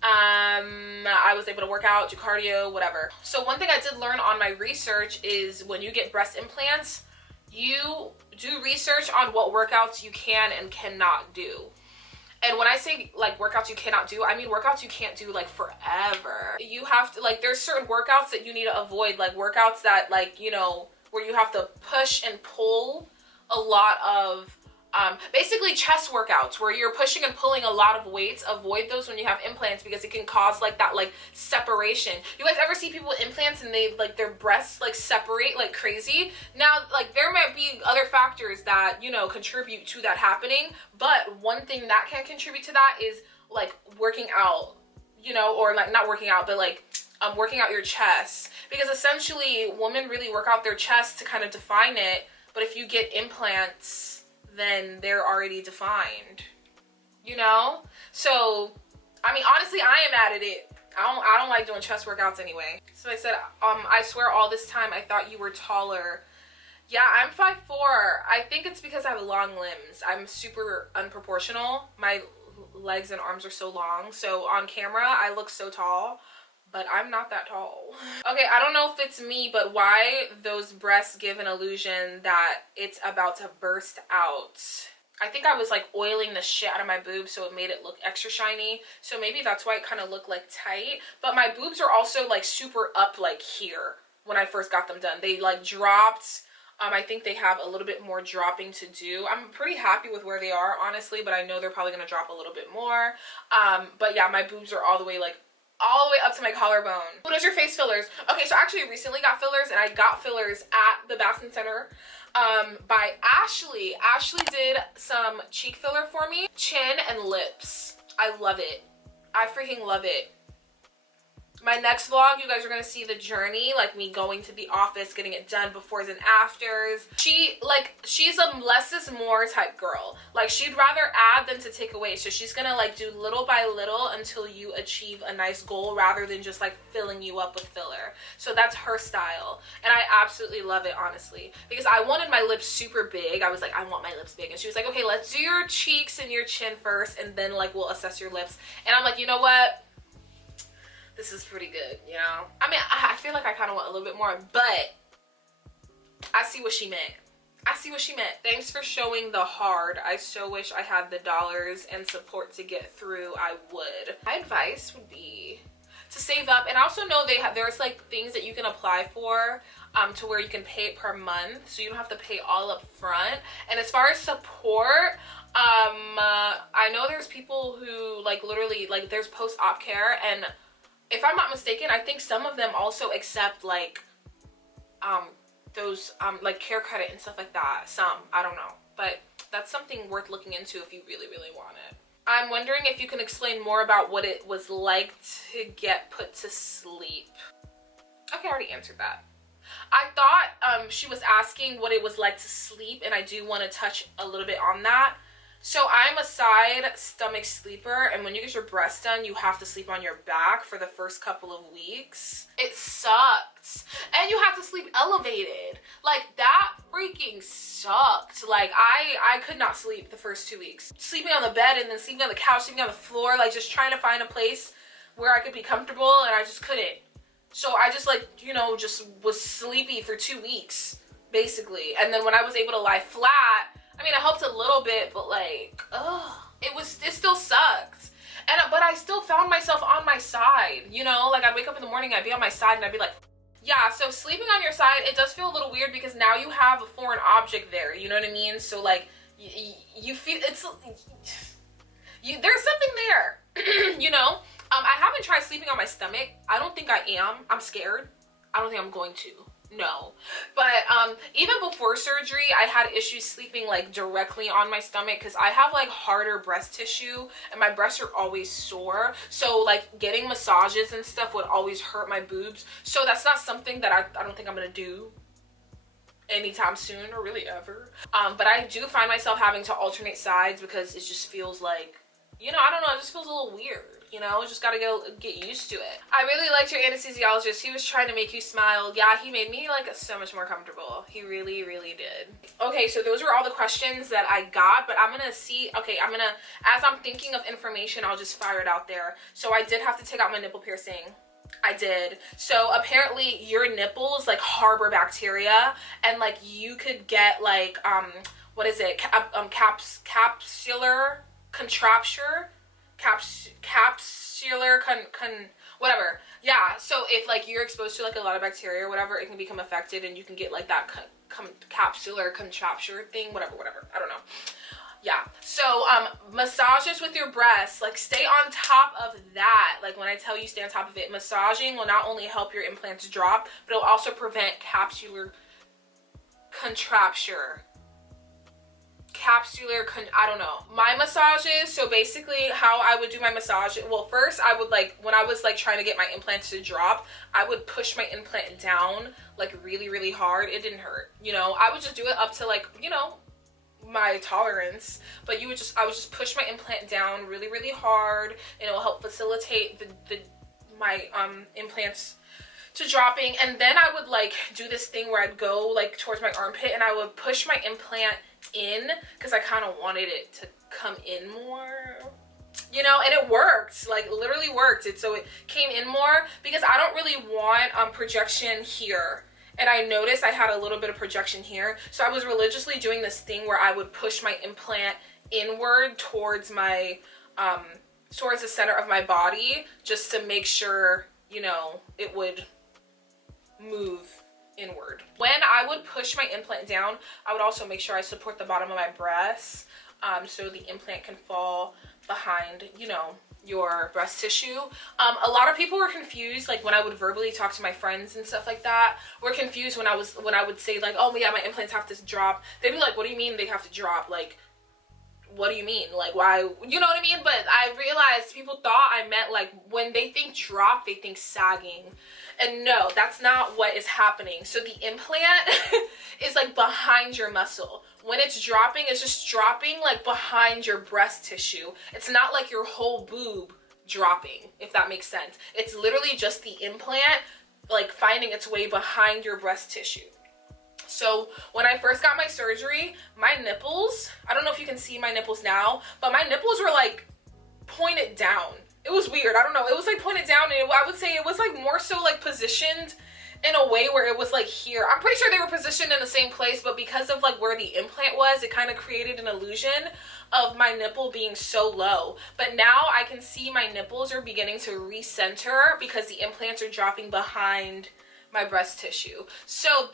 I was able to work out, do cardio, whatever. So one thing I did learn on my research is when you get breast implants, you do research on what workouts you can and cannot do. And when I say like workouts you cannot do, I mean workouts you can't do like forever. You have to, like, there's certain workouts that you need to avoid, like workouts that, like, you know, where you have to push and pull a lot of basically chest workouts where you're pushing and pulling a lot of weights. Avoid those when you have implants because it can cause like that like separation. You guys ever see people with implants and they like their breasts like separate like crazy? Now, like, there might be other factors that, you know, contribute to that happening, but one thing that can contribute to that is like working out, you know, or like not working out, but like working out your chest, because essentially women really work out their chest to kind of define it, but if you get implants, then they're already defined, you know? So, I mean, honestly, I am mad at it. I don't like doing chest workouts anyway. So I said, I swear all this time I thought you were taller. Yeah, I'm 5'4". I think it's because I have long limbs. I'm super unproportional. My legs and arms are so long. So on camera, I look so tall, but I'm not that tall. Okay, I don't know if it's me, but why those breasts give an illusion that it's about to burst out. I think I was like oiling the shit out of my boobs, so it made it look extra shiny. So maybe that's why it kind of looked like tight. But my boobs are also like super up like here when I first got them done. They like dropped. I think they have a little bit more dropping to do. I'm pretty happy with where they are, honestly, but I know they're probably gonna drop a little bit more. But yeah, my boobs are all the way up to my collarbone. What is your face fillers? Okay, so I actually recently got fillers, and I got fillers at the Bassin Center by Ashley. Ashley did some cheek filler for me, chin and lips. I love it. I freaking love it. My next vlog, you guys are gonna see the journey, like me going to the office, getting it done, befores and afters. She's a less is more type girl. Like, she'd rather add than to take away. So she's gonna like do little by little until you achieve a nice goal, rather than just like filling you up with filler. So that's her style. And I absolutely love it, honestly, because I wanted my lips super big. I was like, I want my lips big. And she was like, okay, let's do your cheeks and your chin first, and then like we'll assess your lips. And I'm like, you know what? This is pretty good, you know? I mean, I feel like I kind of want a little bit more, but I see what she meant. I see what she meant. Thanks for showing the hard. I so wish I had the dollars and support to get through. I would. My advice would be to save up. And I also know there's like things that you can apply for to where you can pay it per month, so you don't have to pay all up front. And as far as support, I know there's people who like literally like there's post-op care, and if I'm not mistaken, I think some of them also accept like those like care credit and stuff like that. Some, I don't know, but that's something worth looking into if you really, really want it. I'm wondering if you can explain more about what it was like to get put to sleep. Okay, I already answered that. I thought she was asking what it was like to sleep, and I do want to touch a little bit on that. So I'm a side stomach sleeper, and when you get your breasts done, you have to sleep on your back for the first couple of weeks. It sucked. And you have to sleep elevated. Like, that freaking sucked. Like, I could not sleep the first 2 weeks. Sleeping on the bed and then sleeping on the couch, sleeping on the floor, like just trying to find a place where I could be comfortable, and I just couldn't. So I just like, you know, just was sleepy for 2 weeks basically. And then when I was able to lie flat, I mean, it helped a little bit, but like, it still sucked. But I still found myself on my side, you know, like I'd wake up in the morning, I'd be on my side and I'd be like, yeah. So sleeping on your side, it does feel a little weird because now you have a foreign object there, you know what I mean? So like you feel there's something there, you know? I haven't tried sleeping on my stomach. I don't think I am. I'm scared. I don't think I'm going to. No. But even before surgery, I had issues sleeping like directly on my stomach because I have like harder breast tissue and my breasts are always sore. So like getting massages and stuff would always hurt my boobs. So that's not something that I don't think I'm gonna do anytime soon or really ever. But I do find myself having to alternate sides because it just feels like, you know, I don't know, it just feels a little weird. You know, just gotta get used to it. I really liked your anesthesiologist. He was trying to make you smile. Yeah, he made me like so much more comfortable. He really, really did. Okay, so those were all the questions that I got, but I'm gonna see, okay, as I'm thinking of information, I'll just fire it out there. So I did have to take out my nipple piercing. I did. So apparently your nipples like harbor bacteria and like you could get like, what is it? Capsular contracture? Capsular whatever. Yeah, so if like you're exposed to like a lot of bacteria or whatever, it can become affected and you can get like that capsular contracture thing, whatever, I don't know. Yeah, so massages with your breasts, like stay on top of that. Like when I tell you stay on top of it, massaging will not only help your implants drop, but it'll also prevent capsular contracture. I don't know. My massages, so basically how I would do my massage, well first I would like, when I was like trying to get my implants to drop, I would push my implant down like really, really hard. It didn't hurt, you know. I would just do it up to like, you know, my tolerance, but I would just push my implant down really, really hard and it will help facilitate my implants to dropping. And then I would like do this thing where I'd go like towards my armpit and I would push my implant in because I kind of wanted it to come in more, you know, and it worked, like literally worked. So it came in more because I don't really want projection here. And I noticed I had a little bit of projection here. So I was religiously doing this thing where I would push my implant inward towards my, towards the center of my body just to make sure, you know, it would move inward. When I would push my implant down, I would also make sure I support the bottom of my breasts so the implant can fall behind, you know, your breast tissue. A lot of people were confused, like when I would verbally talk to my friends and stuff like that, were confused when I would say like, oh yeah, my implants have to drop. They'd be like, what do you mean they have to drop? Like, what do you mean? Like, why? You know what I mean? But I realized people thought I meant like when they think drop, they think sagging. And no, that's not what is happening. So the implant is like behind your muscle. When it's dropping, it's just dropping like behind your breast tissue. It's not like your whole boob dropping, if that makes sense. It's literally just the implant like finding its way behind your breast tissue. So when I first got my surgery, my nipples, I don't know if you can see my nipples now, but my nipples were like pointed down. It was weird. I don't know. It was like pointed down and I would say it was like more so like positioned in a way where it was like here. I'm pretty sure they were positioned in the same place, but because of like where the implant was, it kind of created an illusion of my nipple being so low. But now I can see my nipples are beginning to recenter because the implants are dropping behind my breast tissue. So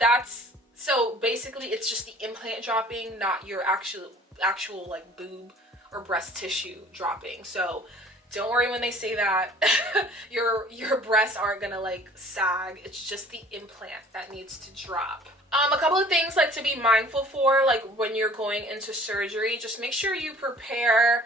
basically it's just the implant dropping, not your actual like boob or breast tissue dropping. So don't worry when they say that your breasts aren't gonna like sag. It's just the implant that needs to drop. A couple of things like to be mindful for, like when you're going into surgery, just make sure you prepare.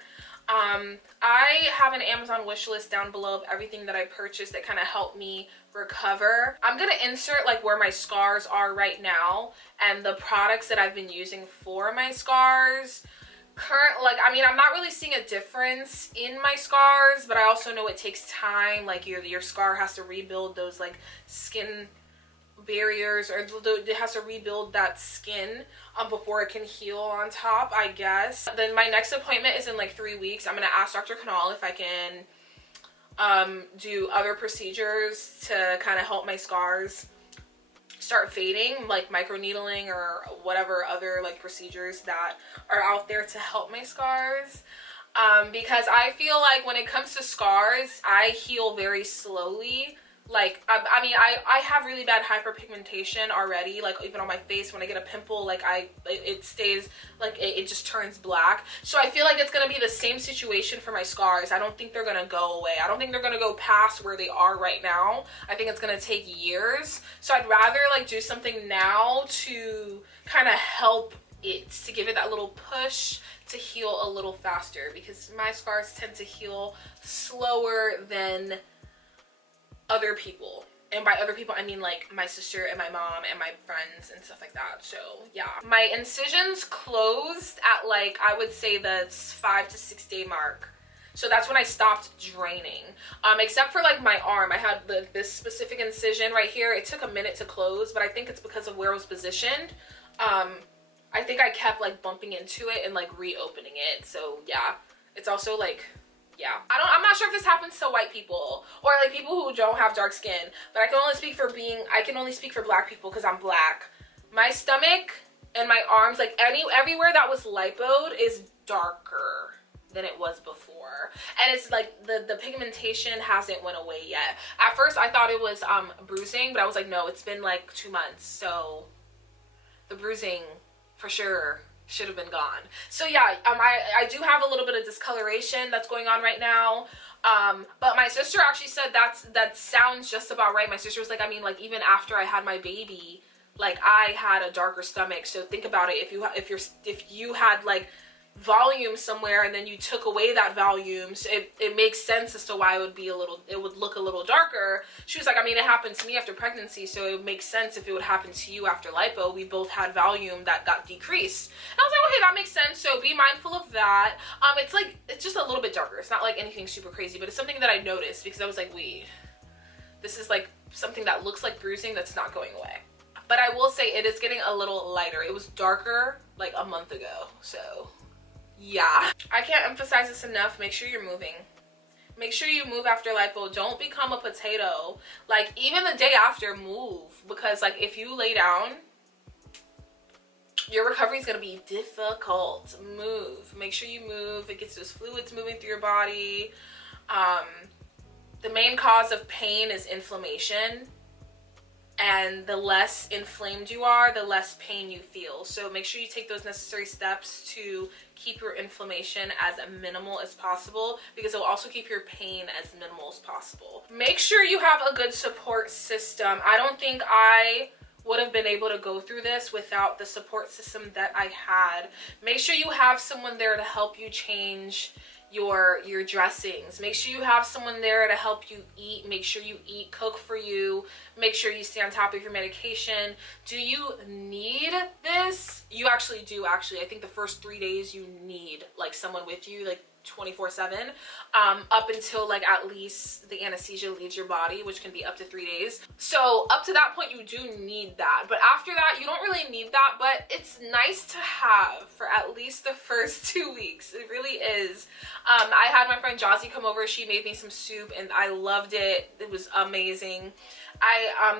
I have an Amazon wish list down below of everything that I purchased that kind of helped me recover. I'm gonna insert like where my scars are right now and the products that I've been using for my scars. I'm not really seeing a difference in my scars, but I also know it takes time. Like your scar has to rebuild those like skin barriers, or it has to rebuild that skin before it can heal on top, I guess. Then my next appointment is in like 3 weeks. I'm gonna ask Dr. Canal if I can do other procedures to kind of help my scars start fading, like microneedling or whatever other like procedures that are out there to help my scars. Because I feel like when it comes to scars, I heal very slowly. Like, I mean, I have really bad hyperpigmentation already, like even on my face. When I get a pimple, like it stays, like it just turns black. So I feel like it's gonna be the same situation for my scars. I don't think they're gonna go away. I don't think they're gonna go past where they are right now. I think it's gonna take years. So I'd rather like do something now to kind of help it, to give it that little push to heal a little faster, because my scars tend to heal slower than other people. And by other people, I mean like my sister and my mom and my friends and stuff like that. So yeah, my incisions closed at like, I would say the 5 to 6 day mark. So that's when I stopped draining. Except for like my arm, I had this specific incision right here. It took a minute to close, but I think it's because of where it was positioned. I think I kept like bumping into it and like reopening it. So yeah, it's also like, yeah, I'm not sure if this happens to white people or like people who don't have dark skin, but I can only speak for black people because I'm black. My stomach and my arms, like everywhere that was lipoed is darker than it was before. And it's like the pigmentation hasn't went away yet. At first I thought it was bruising, but I was like, no, it's been like 2 months. So the bruising for sure should have been gone. So yeah, I do have a little bit of discoloration that's going on right now. But my sister actually said that sounds just about right. My sister was like, I mean, like even after I had my baby, like I had a darker stomach. So think about it. If you had like volume somewhere and then you took away that volume, so it makes sense as to why it would look a little darker. She was like, I mean, it happened to me after pregnancy, so it would make sense if it would happen to you after lipo. We both had volume that got decreased. And I was like, okay, that makes sense. So be mindful of that. It's just a little bit darker. It's not like anything super crazy, but it's something that I noticed because I was like, wait, this is like something that looks like bruising that's not going away. But I will say it is getting a little lighter. It was darker like a month ago, so yeah. I can't emphasize this enough. Make sure you're moving. Make sure you move after lipo. Don't become a potato. Like even the day after, move, because like if you lay down, your recovery is going to be difficult. Move. Make sure you move. It gets those fluids moving through your body. The main cause of pain is inflammation. And the less inflamed you are, the less pain you feel. So make sure you take those necessary steps to keep your inflammation as minimal as possible, because it will also keep your pain as minimal as possible. Make sure you have a good support system. I don't think I would have been able to go through this without the support system that I had. Make sure you have someone there to help you change your dressings. Make sure you have someone there to help you eat. Make sure you eat, cook for you. Make sure you stay on top of your medication. Do you need this? You actually do. I think the first 3 days you need like someone with you, like 24/7, up until like at least the anesthesia leaves your body, which can be up to 3 days. So up to that point you do need that, but after that you don't really need that. But it's nice to have for at least the first 2 weeks. It really is. I had my friend Jazzy come over. She made me some soup and I loved it. It was amazing.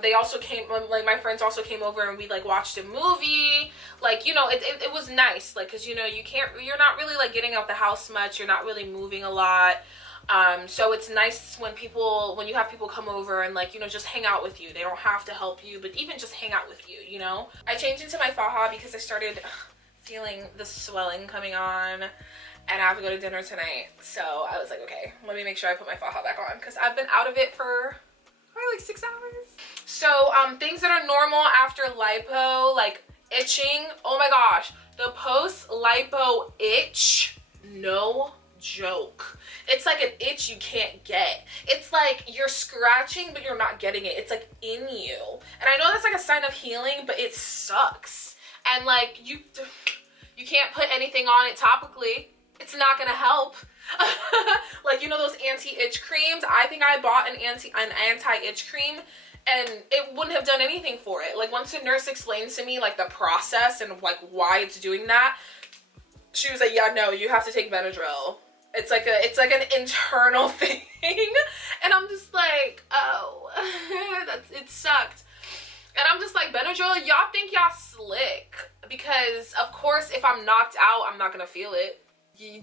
They also came, like my friends also came over and we like watched a movie. Like, you know, it was nice, like, cause you know, you're not really like getting out the house much. You're not really moving a lot. So it's nice when you have people come over and like, you know, just hang out with you. They don't have to help you, but even just hang out with you, you know. I changed into my faja because I started feeling the swelling coming on and I have to go to dinner tonight. So I was like, okay, let me make sure I put my faja back on because I've been out of it for probably like 6 hours. So things that are normal after lipo, like itching. Oh my gosh, the post-lipo itch, no joke. It's like an itch you can't get. It's like you're scratching but you're not getting it. It's like in you. And I know that's like a sign of healing, but it sucks. And like you can't put anything on it topically. It's not gonna help. Like, you know those anti-itch creams? I think I bought an anti-itch cream and it wouldn't have done anything for it. Like once the nurse explained to me like the process and like why it's doing that, she was like, yeah, no, you have to take Benadryl. It's like an internal thing. And I'm just like, oh, it sucked. And I'm just like, Benadryl, y'all think y'all slick. Because, of course, if I'm knocked out, I'm not going to feel it.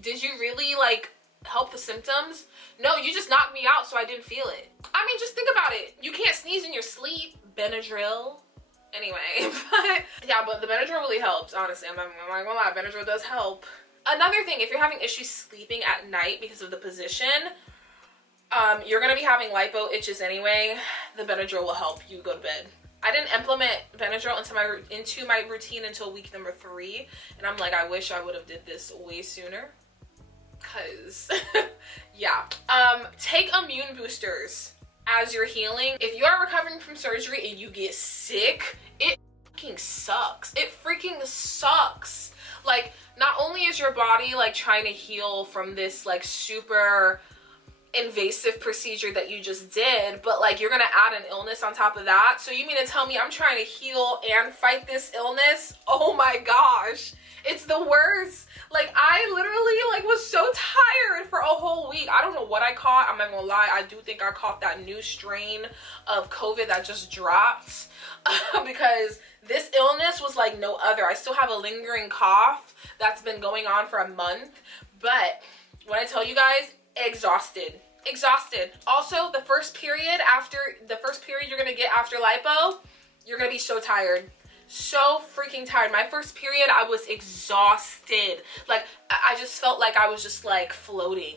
Did you really, like, help the symptoms? No, you just knocked me out, so I didn't feel it. I mean, just think about it. You can't sneeze in your sleep. Benadryl. Anyway, but yeah, but the Benadryl really helps, honestly. I'm not gonna lie, Benadryl does help. Another thing, if you're having issues sleeping at night because of the position, you're gonna be having lipo itches anyway. The Benadryl will help you go to bed. I didn't implement Benadryl into my routine until week number 3, and I'm like, I wish I would have did this way sooner. Cause yeah. Take immune boosters as you're healing. If you are recovering from surgery and you get sick, it freaking sucks. It freaking sucks. Like, not only is your body like trying to heal from this like super invasive procedure that you just did, but like you're gonna add an illness on top of that. So you mean to tell me I'm trying to heal and fight this illness? Oh my gosh, it's the worst. Like, I literally like was so tired for a whole week. I don't know what I caught. I'm not gonna lie, I do think I caught that new strain of COVID that just dropped because this illness was like no other. I still have a lingering cough that's been going on for a month, but when I tell you guys, exhausted. Also, the first period you're gonna get after lipo, you're gonna be so tired. So freaking tired. My first period, I was exhausted. Like, I just felt like I was just like floating.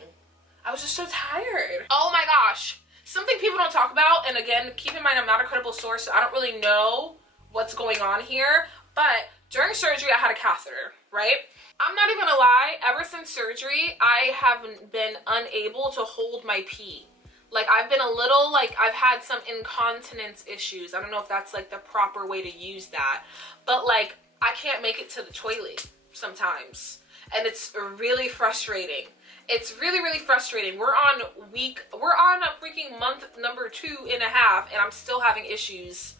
I was just so tired. Oh my gosh. Something people don't talk about, and again, keep in mind I'm not a credible source, so I don't really know what's going on here, but during surgery, I had a catheter, right? I'm not even gonna lie, ever since surgery, I haven't been unable to hold my pee. Like, I've been a little, like, I've had some incontinence issues. I don't know if that's, like, the proper way to use that. But, like, I can't make it to the toilet sometimes. And it's really frustrating. It's really, really frustrating. We're on a freaking month number 2.5, and I'm still having issues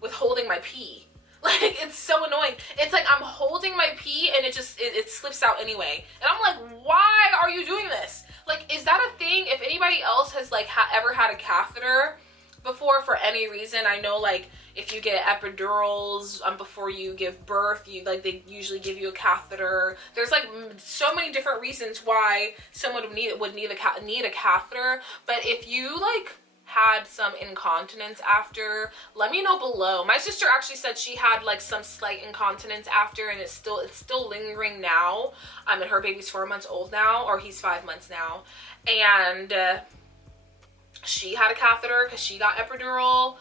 with holding my pee. Like, it's so annoying. It's like I'm holding my pee and it slips out anyway. And I'm like, why are you doing this? Like, is that a thing? If anybody else has like ever had a catheter before for any reason, I know like if you get epidurals before you give birth, they usually give you a catheter. There's like so many different reasons why someone would need a catheter. But if you like had some incontinence after, let me know below. My sister actually said she had like some slight incontinence after, and it's still lingering now. And her baby's 4 months old now, or he's 5 months now, and she had a catheter because she got epidural.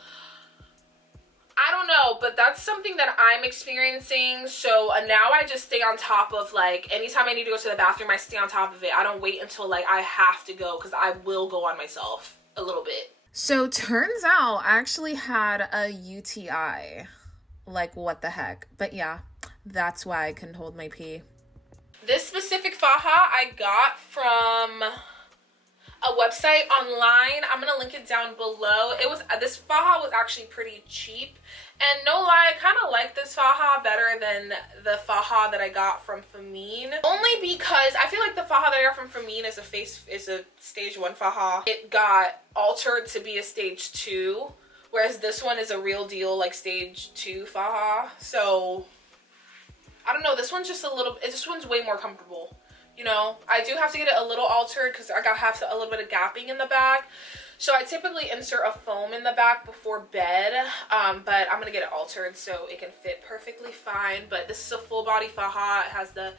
I don't know, but that's something that I'm experiencing. So now I just stay on top of, like, anytime I need to go to the bathroom, I stay on top of it. I don't wait until like I have to go, because I will go on myself a little bit. So turns out I actually had a UTI. Like, what the heck? But yeah, that's why I couldn't hold my pee. This specific faja I got from a website online. I'm gonna link it down below. This faja was actually pretty cheap, and no lie, I kind of like this faja better than the faja that I got from Femine. Only because I feel like the faja that I got from Femine is a stage 1 faja. It got altered to be a stage 2, whereas this one is a real deal like stage 2 faja. So I don't know. This one's way more comfortable. You know, I do have to get it a little altered because I have a little bit of gapping in the back. So I typically insert a foam in the back before bed, but I'm going to get it altered so it can fit perfectly fine. But this is a full body faja. It has the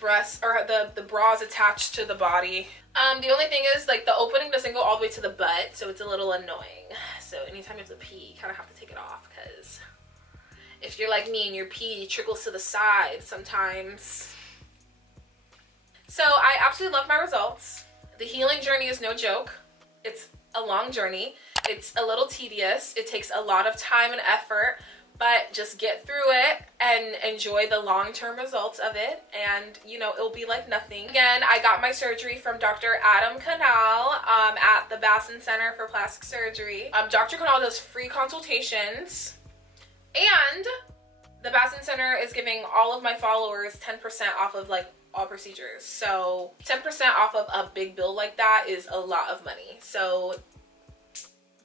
breasts, or the bras attached to the body. The only thing is, like, the opening doesn't go all the way to the butt, so it's a little annoying. So anytime you have to pee, you kind of have to take it off, because if you're like me and your pee trickles to the side sometimes. So I absolutely love my results. The healing journey is no joke. It's a long journey. It's a little tedious. It takes a lot of time and effort, but just get through it and enjoy the long-term results of it, and you know, it'll be like nothing. Again, I got my surgery from Dr. Adam Canal at the Bassin Center for Plastic Surgery. Dr. Canal does free consultations, and the Bassin Center is giving all of my followers 10% off of like all procedures. So 10% off of a big bill like that is a lot of money. So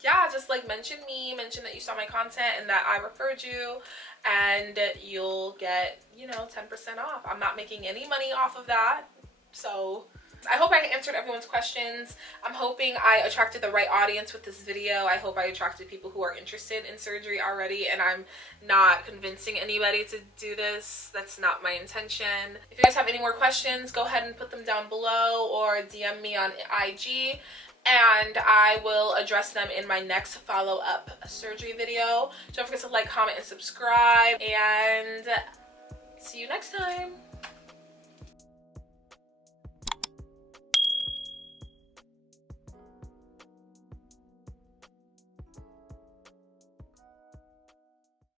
yeah, just like mention me, mention that you saw my content and that I referred you, and you'll get, you know, 10% off. I'm not making any money off of that. So I hope I answered everyone's questions. I'm hoping I attracted the right audience with this video. I hope I attracted people who are interested in surgery already, and I'm not convincing anybody to do this. That's not my intention. If you guys have any more questions, go ahead and put them down below or DM me on IG, and I will address them in my next follow-up surgery video. Don't forget to like, comment, and subscribe, and see you next time.